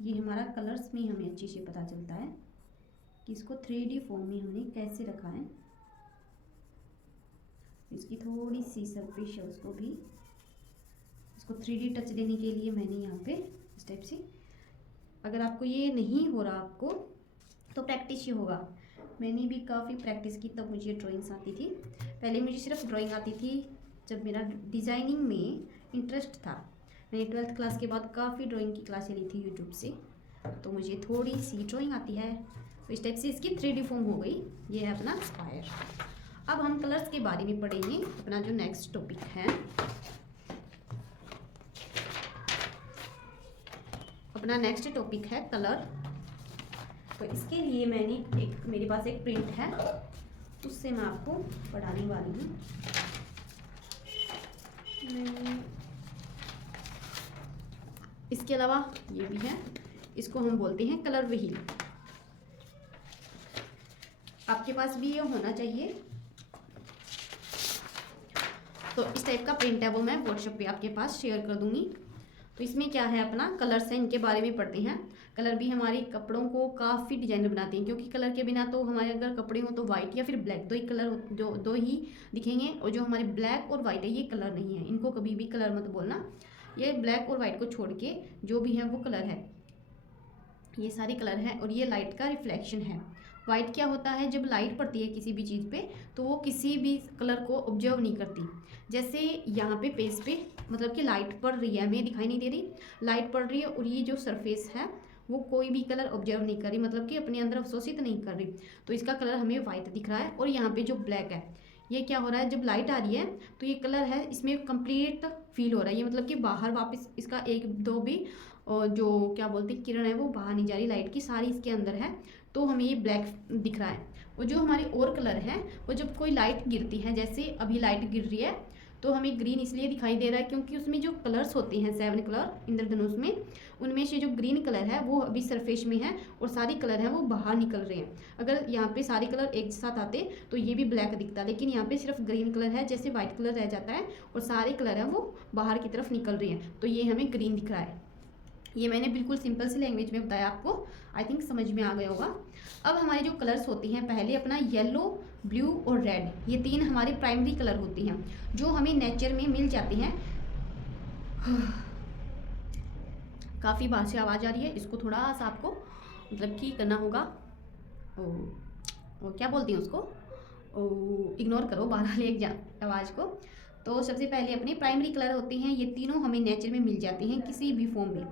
ये हमारा कलर्स में हमें अच्छे से पता चलता है कि इसको 3D फॉर्म में हमने कैसे रखा है। इसकी थोड़ी सी सरफेस है, उसको भी इसको 3D टच देने के लिए मैंने यहाँ पे इस टाइप से। अगर आपको ये नहीं हो रहा आपको, तो प्रैक्टिस ही होगा। मैंने भी काफ़ी प्रैक्टिस की, तब मुझे ड्राइंग्स आती थी। पहले मुझे सिर्फ ड्राइंग आती थी जब मेरा डिज़ाइनिंग में इंटरेस्ट था। मैंने 12th क्लास के बाद काफ़ी ड्राइंग की क्लासें ली थी यूट्यूब से, तो मुझे थोड़ी सी ड्राइंग आती है। तो इस टाइप से इसकी 3D फॉर्म हो गई। ये है अपना स्क्वायर। अब हम कलर्स के बारे में पढ़ेंगे, अपना जो नेक्स्ट टॉपिक है। अपना नेक्स्ट टॉपिक है कलर। तो इसके लिए मेरे पास एक प्रिंट है, उससे मैं आपको पढ़ाने वाली हूँ। इसके अलावा ये भी है, इसको हम बोलते हैं कलर व्हील। आपके पास भी ये होना चाहिए। तो इस टाइप का प्रिंट है, वो मैं व्हाट्सएप पे आपके पास शेयर कर दूंगी। तो इसमें क्या है, अपना कलर्स हैं, इनके बारे में पढ़ते हैं। कलर भी हमारी कपड़ों को काफ़ी डिजाइनर बनाते हैं, क्योंकि कलर के बिना तो हमारे अगर कपड़े हो तो वाइट या फिर ब्लैक, दो ही कलर दो ही दिखेंगे। और जो हमारे ब्लैक और वाइट है, ये कलर नहीं है, इनको कभी भी कलर मत बोलना। ये ब्लैक और वाइट को छोड़ के जो भी है वो कलर है, ये सारे कलर हैं। और ये लाइट का रिफ्लेक्शन है। वाइट क्या होता है, जब लाइट पड़ती है किसी भी चीज़ पे, तो वो किसी भी कलर को ऑब्जर्व नहीं करती। जैसे यहाँ पे पेज पे मतलब कि लाइट पड़ रही है, हमें दिखाई नहीं दे रही, लाइट पड़ रही है, और ये जो सरफेस है वो कोई भी कलर ऑब्जर्व नहीं कर रही, मतलब कि अपने अंदर अवशोषित नहीं कर रही। तो इसका कलर हमें वाइट दिख रहा है। और यहाँ पे जो ब्लैक है, ये क्या हो रहा है, जब लाइट आ रही है तो ये कलर है, इसमें कंप्लीट फील हो रहा है। ये मतलब कि बाहर वापस इसका एक दो भी जो क्या बोलते हैं किरण है, वो बाहर नहीं जा रही, लाइट की सारी इसके अंदर है, तो हमें ये ब्लैक दिख रहा है। और जो हमारे और कलर है, वो जब कोई लाइट गिरती है, जैसे अभी लाइट गिर रही है, तो हमें ग्रीन इसलिए दिखाई दे रहा है क्योंकि उसमें जो कलर्स होते हैं 7 कलर इंद्रधनुष में, उनमें से जो ग्रीन कलर है वो अभी सरफेस में है, और सारी कलर है वो बाहर निकल रहे हैं। अगर यहाँ पे सारे कलर एक साथ आते तो ये भी ब्लैक दिखता, लेकिन यहाँ पे सिर्फ ग्रीन कलर है, जैसे वाइट कलर रह जाता है, और सारे कलर है वो बाहर की तरफ निकल रहे हैं, तो ये हमें ग्रीन दिख रहा है। ये मैंने बिल्कुल सिंपल सी लैंग्वेज में बताया, आपको आई थिंक समझ में आ गया होगा। अब हमारे जो कलर्स होते हैं, पहले अपना येलो, ब्लू और रेड, ये 3 हमारे प्राइमरी कलर होते हैं, जो हमें नेचर में मिल जाते हैं। काफ़ी बाहर से आवाज़ आ रही है, इसको थोड़ा सा आपको मतलब कि करना होगा। ओ क्या बोलते हैं उसको, इग्नोर करो बाहर वाली आवाज़ को। तो सबसे पहले अपने प्राइमरी कलर होते हैं, ये तीनों हमें नेचर में मिल जाते हैं किसी भी फॉर्म में।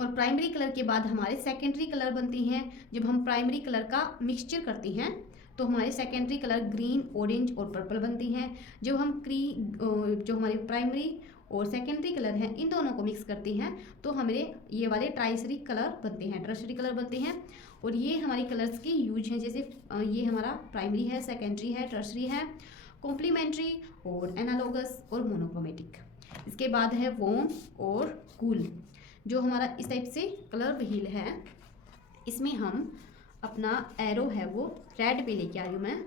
और प्राइमरी कलर के बाद हमारे सेकेंडरी कलर बनते हैं। जब हम प्राइमरी कलर का मिक्सचर करते हैं तो हमारे सेकेंडरी कलर ग्रीन, ऑरेंज और पर्पल बनते हैं। जब हम जो हमारे प्राइमरी और सेकेंडरी कलर हैं, इन दोनों को मिक्स करते हैं तो हमारे ये वाले ट्राइसरी कलर बनते हैं, टर्शरी कलर बनते हैं। और ये हमारी कलर्स की यूज हैं, जैसे ये हमारा प्राइमरी है, सेकेंडरी है, टर्शरी है, कॉम्प्लीमेंट्री और एनालॉगस और मोनोक्रोमेटिक। इसके बाद है वॉर्म और कूल, जो हमारा इस टाइप से कलर व्हील है। इसमें हम अपना एरो है वो रेड पे लेके आ रही हूँ मैं,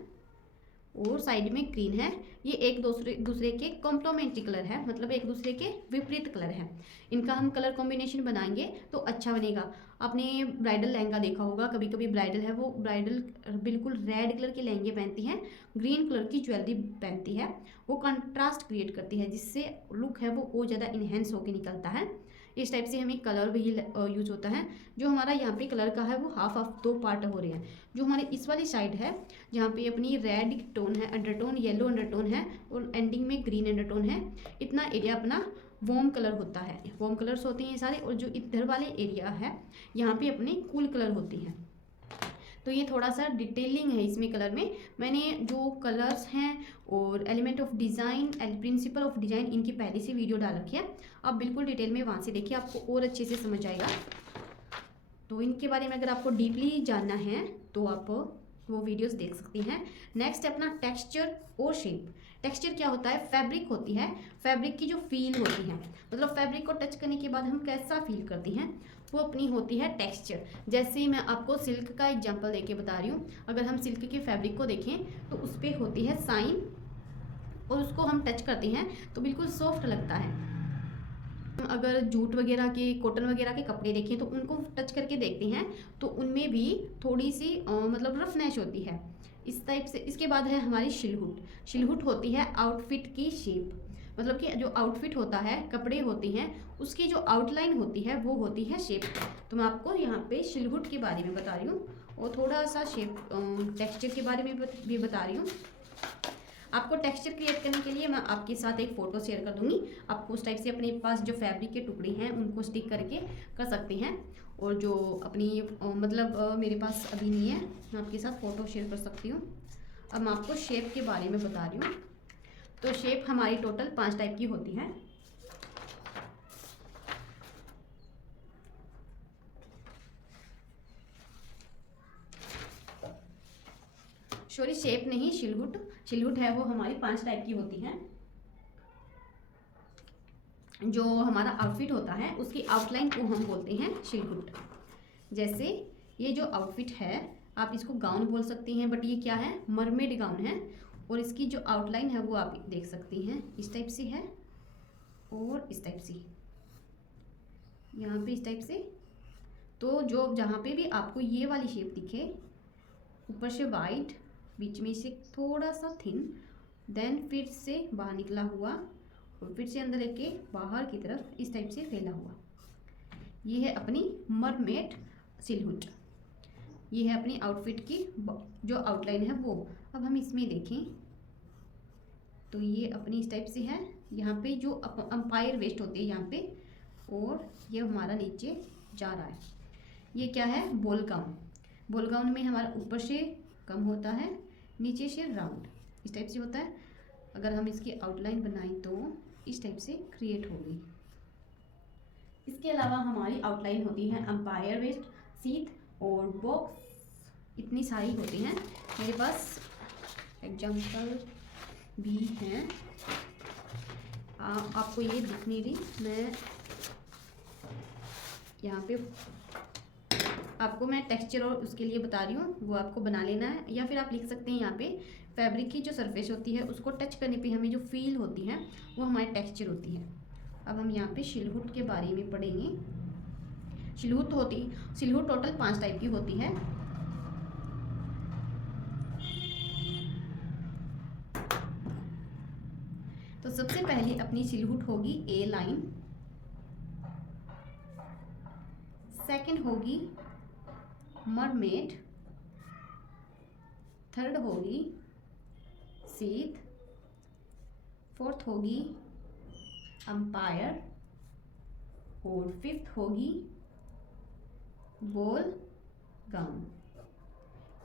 और साइड में ग्रीन है। ये एक दूसरे के कॉम्प्लीमेंट्री कलर है, मतलब एक दूसरे के विपरीत कलर है। इनका हम कलर कॉम्बिनेशन बनाएंगे तो अच्छा बनेगा। आपने ब्राइडल लहंगा देखा होगा, कभी कभी ब्राइडल है वो ब्राइडल बिल्कुल रेड कलर के लहंगे पहनती हैं, ग्रीन कलर की ज्वेलरी पहनती है, वो कंट्रास्ट क्रिएट करती है जिससे लुक है वो और ज़्यादा इन्हेंस होकर निकलता है। इस टाइप से हमें कलर भी यूज होता है। जो हमारा यहाँ पे कलर का है वो हाफ हाफ 2 पार्ट हो रहे हैं। जो हमारे इस वाली साइड है जहाँ पे अपनी रेड टोन है, अंडरटोन येलो अंडरटोन है और एंडिंग में ग्रीन अंडरटोन है, इतना एरिया अपना वॉर्म कलर होता है, वॉर्म कलर्स होते हैं सारे। और जो इधर वाले एरिया है यहाँ पे अपने कूल कलर होती हैं। तो ये थोड़ा सा डिटेलिंग है इसमें कलर में। मैंने जो कलर्स हैं और element of design, principle of design, इनकी पहले से वीडियो डाल रखी है, आप बिल्कुल डिटेल में वहाँ से देखिए, आपको और अच्छे से समझ आएगा। तो इनके बारे में अगर आपको डीपली जानना है तो आप वो वीडियोस देख सकती हैं। नेक्स्ट है अपना टेक्सचर और शेप। टेक्सचर क्या होता है? फैब्रिक होती है, फैब्रिक की जो फील होती है, मतलब फैब्रिक को टच करने के बाद हम कैसा फील करती हैं, वो अपनी होती है टेक्सचर। जैसे मैं आपको सिल्क का एग्जांपल देके बता रही हूँ। अगर हम सिल्क के फैब्रिक को देखें तो उस पर होती है साइन, और उसको हम टच करते हैं तो बिल्कुल सॉफ्ट लगता है। अगर जूट वगैरह के, कॉटन वगैरह के कपड़े देखें तो उनको टच करके देखते हैं तो उनमें भी थोड़ी सी मतलब रफनेस होती है इस टाइप से। इसके बाद है हमारी शिलहुट। शिलहुट होती है आउटफिट की शेप, मतलब कि जो आउटफिट होता है, कपड़े होते हैं, उसकी जो आउटलाइन होती है वो होती है शेप। तो मैं आपको यहाँ पे शिलहुट के बारे में बता रही हूँ और थोड़ा सा शेप टेक्सचर के बारे में भी बता रही हूँ। आपको टेक्सचर क्रिएट करने के लिए मैं आपके साथ एक फ़ोटो शेयर कर दूंगी। आपको उस टाइप से अपने पास जो फैब्रिक के टुकड़े हैं उनको स्टिक करके कर सकते हैं। और जो अपनी मतलब मेरे पास अभी नहीं है, मैं आपके साथ फ़ोटो शेयर कर सकती हूँ। अब मैं आपको शेप के बारे में बता रही हूँ। तो शेप हमारी टोटल 5 टाइप की होती है। सॉरी, शेप नहीं, शिलहुट। शिलहुट है वो हमारी 5 टाइप की होती है। जो हमारा आउटफिट होता है उसकी आउटलाइन को हम बोलते हैं शिलहुट। जैसे ये जो आउटफिट है, आप इसको गाउन बोल सकती हैं, बट ये क्या है? मरमेड गाउन है। और इसकी जो आउटलाइन है वो आप देख सकती हैं, इस टाइप से है और इस टाइप से, यहाँ पे इस टाइप से। तो जो जहाँ पे भी आपको ये वाली शेप दिखे, ऊपर से वाइट, बीच में से थोड़ा सा थिन, देन फिर से बाहर निकला हुआ और फिर से अंदर लेके बाहर की तरफ इस टाइप से फैला हुआ, ये है अपनी मरमेड शिलहुट। ये है अपनी आउटफिट की जो आउटलाइन है वो। अब हम इसमें देखें तो ये अपनी इस टाइप से है। यहाँ पे जो अंपायर वेस्ट होती है यहाँ पे, और ये हमारा नीचे जा रहा है। ये क्या है? Ball gown. बॉल गाउन में हमारा ऊपर से कम होता है, नीचे से राउंड इस टाइप से होता है। अगर हम इसकी आउटलाइन बनाएं तो इस टाइप से क्रिएट होगी। इसके अलावा हमारी आउटलाइन होती है अंपायर वेस्ट, सीथ और बॉक्स, इतनी सारी होती हैं। मेरे पास एग्जाम्पल भी हैं, आपको ये दिख नहीं रही, मैं यहाँ पे आपको मैं टेक्सचर और उसके लिए बता रही हूँ, वो आपको बना लेना है। या फिर आप लिख सकते हैं यहाँ पे फैब्रिक की जो सरफेस होती है उसको टच करने पे हमें जो फील होती है वो हमारी टेक्सचर होती है। अब हम यहाँ पे शिलहुट के बारे में पढ़ेंगे। शिलहुट टोटल 5 टाइप की होती है। तो सबसे पहले अपनी शिलहुट होगी ए लाइन, सेकंड होगी मरमेड, थर्ड होगी सीथ, फोर्थ होगी अंपायर और फिफ्थ होगी बॉल गाउन।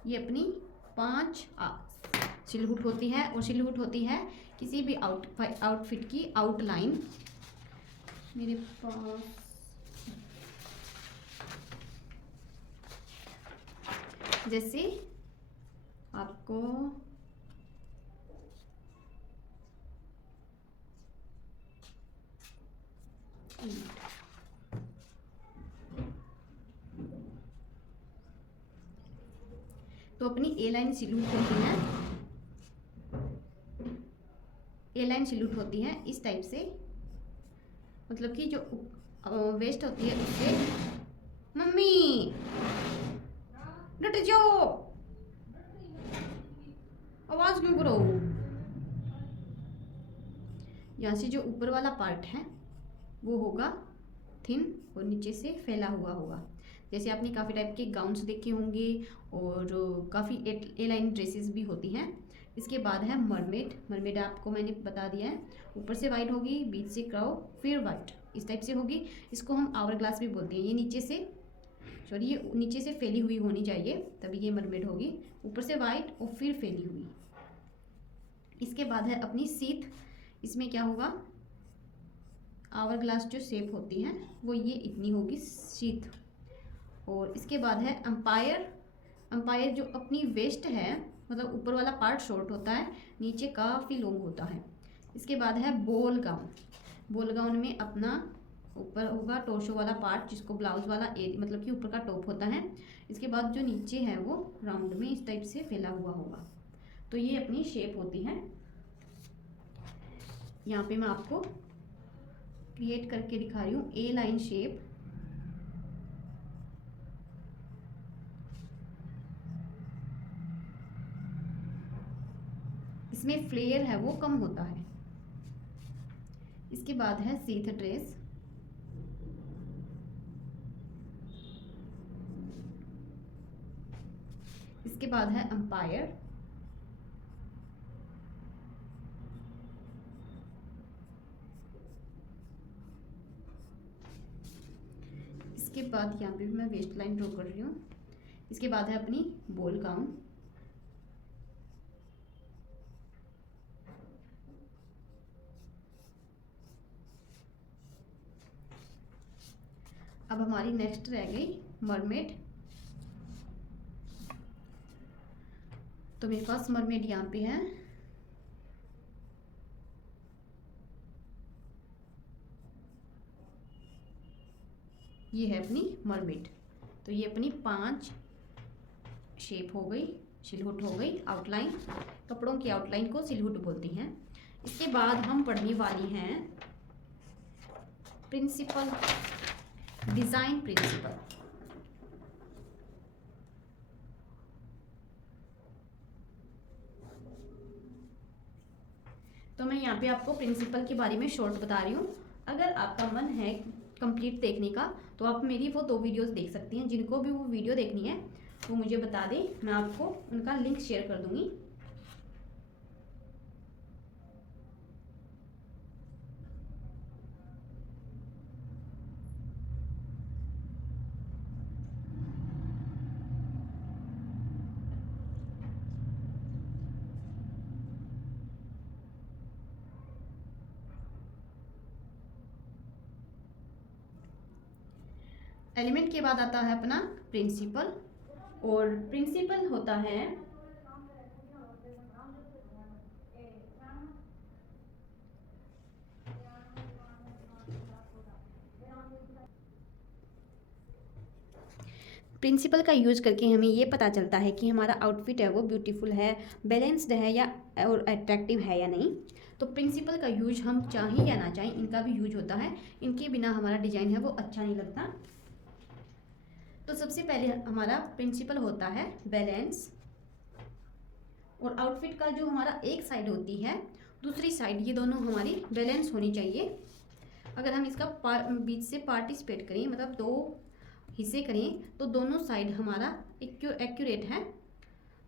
ये अपनी 5 शिलहुट होती है। और शिलहुट होती है किसी भी आउटफिट की आउटलाइन मेरे पास जैसे आपको तो अपनी ए लाइन सिल्यूट होती है, ए लाइन सिल्यूट होती है इस टाइप से, मतलब कि जो वेस्ट होती है उससे। मम्मी डट जाओ, आवाज क्यों करो। यहाँ से जो ऊपर वाला पार्ट है वो होगा थिन और नीचे से फैला हुआ होगा। जैसे आपने काफ़ी टाइप के गाउन्स देखे होंगे और काफ़ी ए लाइन ड्रेसेस भी होती हैं। इसके बाद है मरमेड। मरमेड आपको मैंने बता दिया है, ऊपर से वाइट होगी, बीच से क्राउ, फिर वाइट, इस टाइप से होगी। इसको हम आवर ग्लास भी बोलते हैं। ये नीचे से ये नीचे से फैली हुई होनी चाहिए, तभी ये मरमेड होगी। ऊपर से वाइट और फिर फैली हुई। इसके बाद है अपनी सीथ। इसमें क्या होगा, आवर ग्लास जो शेप होती है वो ये इतनी होगी सीथ। और इसके बाद है एम्पायर। एम्पायर जो अपनी वेस्ट है, मतलब ऊपर वाला पार्ट शॉर्ट होता है, नीचे काफ़ी लॉन्ग होता है। इसके बाद है बॉल गाउन। बॉल गाउन में अपना ऊपर होगा टोर्सो वाला पार्ट, जिसको ब्लाउज वाला मतलब कि ऊपर का टॉप होता है। इसके बाद जो नीचे है वो राउंड में इस टाइप से फैला हुआ होगा। तो ये अपनी शेप होती है। यहाँ पे मैं आपको क्रिएट करके दिखा रही हूँ ए लाइन शेप। इसमें फ्लेयर है वो कम होता है। इसके बाद है सीथ ड्रेस। इसके बाद है एम्पायर। इसके बाद यहाँ पे भी मैं वेस्ट लाइन ड्रॉ कर रही हूँ। इसके बाद है अपनी बॉल गाउन। अब हमारी नेक्स्ट रह गई मरमेड। तो मेरे पास मरमेड यहाँ पे है। ये है अपनी मरमेड। तो ये अपनी 5 शेप हो गई, सिलहुट हो गई, आउटलाइन। कपड़ों की आउटलाइन को सिलहुट बोलती हैं। इसके बाद हम पढ़ने वाली हैं प्रिंसिपल, डिजाइन प्रिंसिपल। तो मैं यहाँ पे आपको प्रिंसिपल के बारे में शॉर्ट बता रही हूँ। अगर आपका मन है कंप्लीट देखने का तो आप मेरी वो 2 वीडियोस देख सकती हैं। जिनको भी वो वीडियो देखनी है वो मुझे बता दें, मैं आपको उनका लिंक शेयर कर दूंगी। एलिमेंट के बाद आता है अपना प्रिंसिपल। और प्रिंसिपल होता है प्रिंसिपल का यूज़ करके हमें ये पता चलता है कि हमारा आउटफिट है वो ब्यूटीफुल है, बैलेंस्ड है या और अट्रैक्टिव है या नहीं। तो प्रिंसिपल का यूज हम चाहें या ना चाहें, इनका भी यूज होता है। इनके बिना हमारा डिजाइन है वो अच्छा नहीं लगता। तो सबसे पहले हमारा प्रिंसिपल होता है बैलेंस। और आउटफिट का जो हमारा एक साइड होती है, दूसरी साइड, ये दोनों हमारी बैलेंस होनी चाहिए। अगर हम इसका बीच से पार्टिसिपेट करें, मतलब 2 हिस्से करें, तो दोनों साइड हमारा एक्यूरेट है।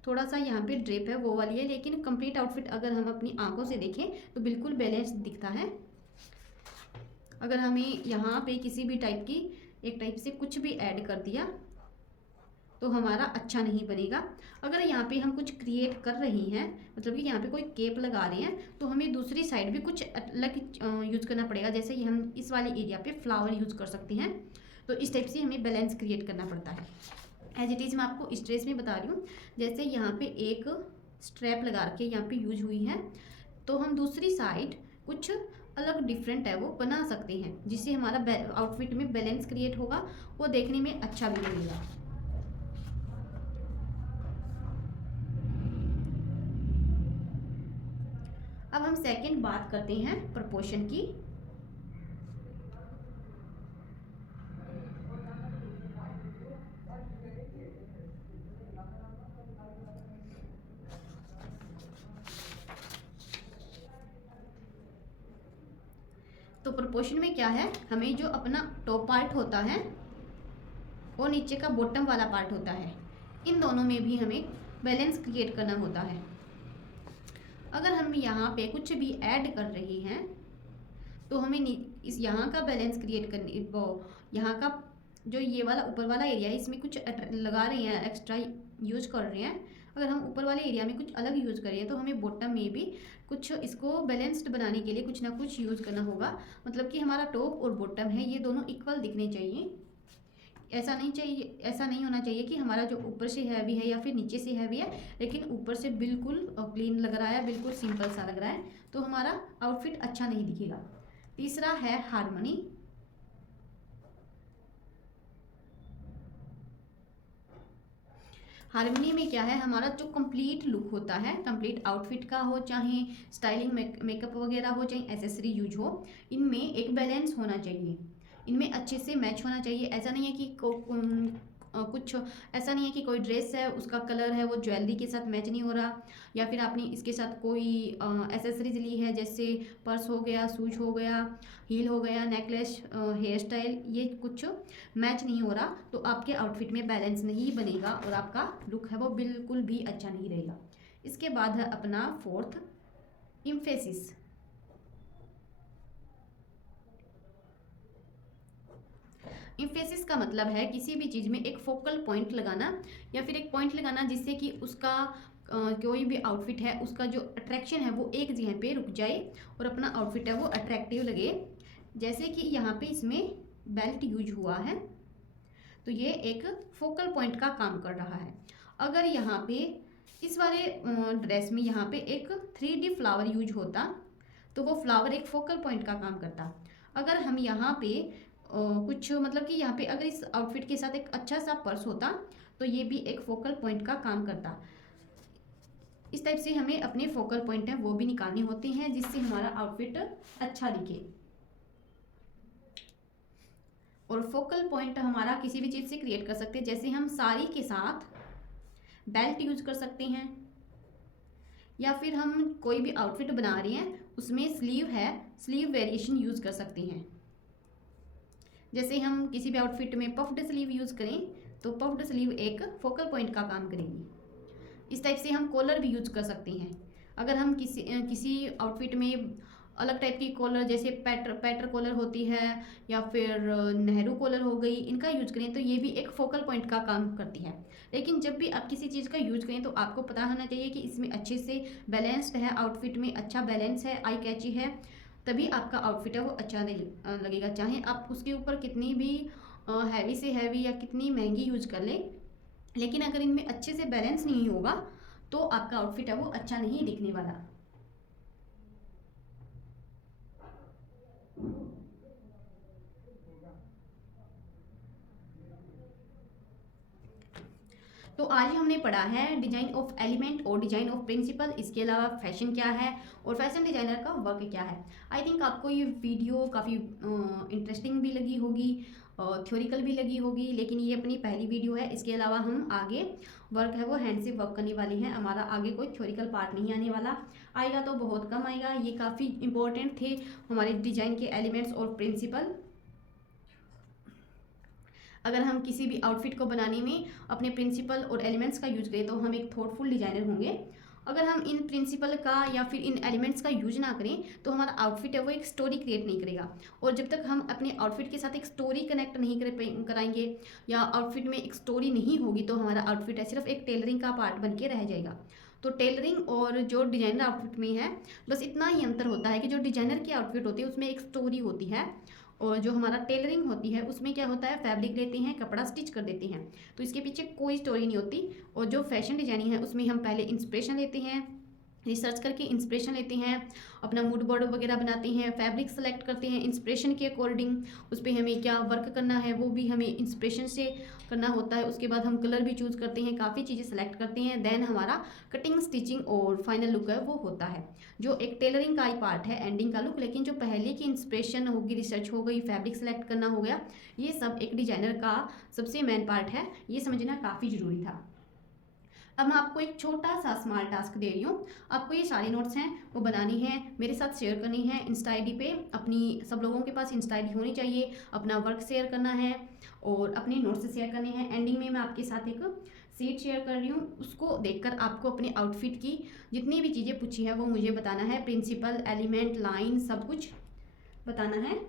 थोड़ा सा यहाँ पे ड्रेप है वो वाली है, लेकिन कंप्लीट आउटफिट अगर हम अपनी आंखों से देखें तो बिल्कुल बैलेंस दिखता है। अगर हमें यहाँ पे किसी भी टाइप की एक टाइप से कुछ भी ऐड कर दिया तो हमारा अच्छा नहीं बनेगा। अगर यहाँ पे हम कुछ क्रिएट कर रही हैं, मतलब कि यहाँ पे कोई केप लगा रहे हैं, तो हमें दूसरी साइड भी कुछ अलग यूज़ करना पड़ेगा। जैसे कि हम इस वाले एरिया पे फ्लावर यूज़ कर सकते हैं। तो इस टाइप से हमें बैलेंस क्रिएट करना पड़ता है। एज इट इज़ मैं आपको इस ड्रेस में बता रही हूँ। जैसे यहाँ पे एक स्ट्रैप लगा के यहाँ पे यूज हुई है, तो हम दूसरी साइड कुछ अलग डिफरेंट है वो बना सकते हैं, जिससे हमारा आउटफिट में बैलेंस क्रिएट होगा, वो देखने में अच्छा भी लगेगा। अब हम सेकंड बात करते हैं प्रोपोर्शन की। तो प्रोपोर्शन में क्या है, हमें जो अपना टॉप पार्ट होता है और नीचे का बॉटम वाला पार्ट होता है, इन दोनों में भी हमें बैलेंस क्रिएट करना होता है। अगर हम यहाँ पे कुछ भी ऐड कर रही हैं, तो हमें इस यहाँ का बैलेंस क्रिएट करने, वो यहाँ का जो ये वाला ऊपर वाला एरिया है, इसमें कुछ लगा रहे हैं, एक्स्ट्रा यूज कर रहे हैं। अगर हम ऊपर वाले एरिया में कुछ अलग यूज़ करें, तो हमें बॉटम में भी कुछ इसको बैलेंस्ड बनाने के लिए कुछ ना कुछ यूज़ करना होगा। मतलब कि हमारा टॉप और बॉटम है, ये दोनों इक्वल दिखने चाहिए। ऐसा नहीं होना चाहिए कि हमारा जो ऊपर से हैवी है या फिर नीचे से हैवी है, लेकिन ऊपर से बिल्कुल क्लीन लग रहा है, बिल्कुल सिंपल सा लग रहा है, तो हमारा आउटफिट अच्छा नहीं दिखेगा। तीसरा है हार्मनी। हार्मनी में क्या है, हमारा जो कंप्लीट लुक होता है, कंप्लीट आउटफिट का हो, चाहे स्टाइलिंग मेकअप वगैरह हो, चाहे एसेसरी यूज हो, इनमें एक बैलेंस होना चाहिए, इनमें अच्छे से मैच होना चाहिए। ऐसा नहीं है कि कुछ ऐसा नहीं है कि कोई ड्रेस है उसका कलर है वो ज्वेलरी के साथ मैच नहीं हो रहा, या फिर आपने इसके साथ कोई एसेसरीज ली है, जैसे पर्स हो गया, शूज हो गया, हील हो गया, नेकलेस, हेयर स्टाइल, ये कुछ मैच नहीं हो रहा, तो आपके आउटफिट में बैलेंस नहीं बनेगा और आपका लुक है वो बिल्कुल भी अच्छा नहीं रहेगा। इसके बाद है अपना फोर्थ, एम्फेसिस। एम्फेसिस का मतलब है किसी भी चीज़ में एक फोकल पॉइंट लगाना, या फिर एक पॉइंट लगाना जिससे कि उसका कोई भी आउटफिट है उसका जो अट्रैक्शन है वो एक जगह पे रुक जाए और अपना आउटफिट है वो अट्रैक्टिव लगे। जैसे कि यहाँ पे इसमें बेल्ट यूज हुआ है, तो ये एक फोकल पॉइंट का काम कर रहा है। अगर यहाँ पे इस वाले ड्रेस में यहाँ पे एक 3D फ्लावर यूज होता, तो वो फ्लावर एक फोकल पॉइंट का काम करता। अगर हम यहाँ पे कुछ मतलब कि यहाँ पे अगर इस आउटफिट के साथ एक अच्छा सा पर्स होता, तो ये भी एक फोकल पॉइंट का काम करता। इस टाइप से हमें अपने फोकल पॉइंट हैं वो भी निकालने होते हैं, जिससे हमारा आउटफिट अच्छा दिखे। और फोकल पॉइंट हमारा किसी भी चीज़ से क्रिएट कर सकते हैं, जैसे हम साड़ी के साथ बेल्ट यूज कर सकते हैं, या फिर हम कोई भी आउटफिट बना रहे हैं उसमें स्लीव है, स्लीव वेरिएशन यूज कर सकते हैं। जैसे हम किसी भी आउटफिट में पफ्ड स्लीव यूज़ करें, तो पफ्ड स्लीव एक फोकल पॉइंट का काम करेगी। इस टाइप से हम कॉलर भी यूज कर सकते हैं। अगर हम किसी आउटफिट में अलग टाइप की कॉलर, जैसे पैटर कॉलर होती है या फिर नेहरू कॉलर हो गई, इनका यूज करें, तो ये भी एक फोकल पॉइंट का काम करती है। लेकिन जब भी आप किसी चीज़ का यूज करें, तो आपको पता होना चाहिए कि इसमें अच्छे से बैलेंस्ड है, आउटफिट में अच्छा बैलेंस है, आई कैची है, तभी आपका आउटफिट है वो अच्छा नहीं लगेगा। चाहे आप उसके ऊपर कितनी भी हैवी से हैवी या कितनी महंगी यूज कर लें, लेकिन अगर इनमें अच्छे से बैलेंस नहीं होगा, तो आपका आउटफिट है वो अच्छा नहीं दिखने वाला। तो आज हमने पढ़ा है डिजाइन ऑफ एलिमेंट और डिजाइन ऑफ प्रिंसिपल। इसके अलावा फैशन क्या है और फैशन डिजाइनर का वर्क क्या है। आई थिंक आपको ये वीडियो काफ़ी इंटरेस्टिंग भी लगी होगी, थ्योरिकल भी लगी होगी, लेकिन ये अपनी पहली वीडियो है। इसके अलावा हम आगे वर्क है वो हैंड से वर्क करने वाले हैं। हमारा आगे कोई थ्योरिकल पार्ट नहीं आने वाला, आएगा तो बहुत कम आएगा। ये काफ़ी इंपॉर्टेंट थे हमारे डिजाइन के एलिमेंट्स और प्रिंसिपल। अगर हम किसी भी आउटफिट को बनाने में अपने प्रिंसिपल और एलिमेंट्स का यूज करें, तो हम एक थॉटफुल डिजाइनर होंगे अगर हम इन प्रिंसिपल का या फिर इन एलिमेंट्स का यूज ना करें तो हमारा आउटफिट है वो एक स्टोरी क्रिएट नहीं करेगा। और जब तक हम अपने आउटफिट के साथ एक स्टोरी कनेक्ट नहीं कराएंगे या आउटफिट में एक स्टोरी नहीं होगी तो हमारा आउटफिट है सिर्फ एक टेलरिंग का पार्ट बन के रह जाएगा। तो टेलरिंग और जो डिजाइनर आउटफिट में है बस इतना ही अंतर होता है कि जो डिजाइनर की आउटफिट होती है उसमें एक स्टोरी होती है, और जो हमारा टेलरिंग होती है उसमें क्या होता है, फैब्रिक लेते हैं, कपड़ा स्टिच कर देते हैं, तो इसके पीछे कोई स्टोरी नहीं होती। और जो फैशन डिजाइनिंग है उसमें हम पहले इंस्पिरेशन लेते हैं, रिसर्च करके इंस्पिरेशन लेते हैं, अपना मूड बोर्ड वगैरह बनाते हैं, फैब्रिक सेलेक्ट करते हैं इंस्पिरेशन के अकॉर्डिंग, उस पर हमें क्या वर्क करना है वो भी हमें इंस्पिरेशन से करना होता है। उसके बाद हम कलर भी चूज़ करते हैं, काफ़ी चीज़ें सेलेक्ट करते हैं, देन हमारा कटिंग स्टिचिंग और फाइनल लुक है वो होता है, जो एक टेलरिंग का ही पार्ट है, एंडिंग का लुक। लेकिन जो पहले की इंस्पिरेशन होगी, रिसर्च हो गई, फैब्रिक सेलेक्ट करना हो गया, ये सब एक डिजाइनर का सबसे मेन पार्ट है, ये समझना काफ़ी ज़रूरी था। अब मैं आपको एक छोटा सा स्मॉल टास्क दे रही हूँ। आपको ये सारे नोट्स हैं वो बनानी है, मेरे साथ शेयर करनी है इंस्टा आईडी पे। अपनी सब लोगों के पास इंस्टा आईडी होनी चाहिए, अपना वर्क शेयर करना है और अपने नोट्स शेयर करने हैं। एंडिंग में मैं आपके साथ एक शीट शेयर कर रही हूँ, उसको देखकर आपको अपने आउटफिट की जितनी भी चीज़ें पूछी है वो मुझे बताना है, प्रिंसिपल, एलिमेंट, लाइन, सब कुछ बताना है।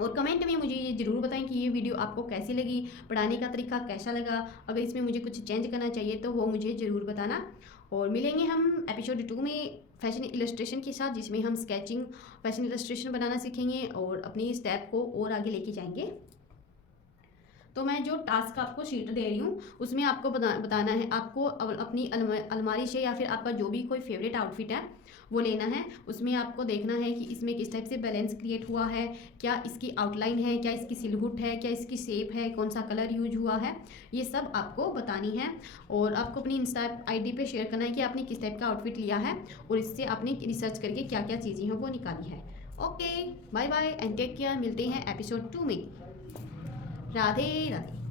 और कमेंट में मुझे ये ज़रूर बताएं कि ये वीडियो आपको कैसी लगी, पढ़ाने का तरीका कैसा लगा, अगर इसमें मुझे कुछ चेंज करना चाहिए तो वो मुझे ज़रूर बताना। और मिलेंगे हम एपिसोड 2 में फैशन इलस्ट्रेशन के साथ, जिसमें हम स्केचिंग, फैशन इलस्ट्रेशन बनाना सीखेंगे और अपनी स्टेप को और आगे लेके जाएंगे। तो मैं जो टास्क आपको शीट दे रही हूँ उसमें आपको बताना है, आपको अपनी अलमारी से या फिर आपका जो भी कोई फेवरेट आउटफिट है वो लेना है। उसमें आपको देखना है कि इसमें किस टाइप से बैलेंस क्रिएट हुआ है, क्या इसकी आउटलाइन है, क्या इसकी सिलहुट है, क्या इसकी शेप है, कौन सा कलर यूज हुआ है, ये सब आपको बतानी है। और आपको अपनी इंस्टा आईडी पे शेयर करना है कि आपने किस टाइप का आउटफिट लिया है और इससे आपने रिसर्च करके क्या क्या चीज़ें हैं वो निकाली है। Okay, bye bye and take care. मिलते हैं एपिसोड 2 में। राधे राधे।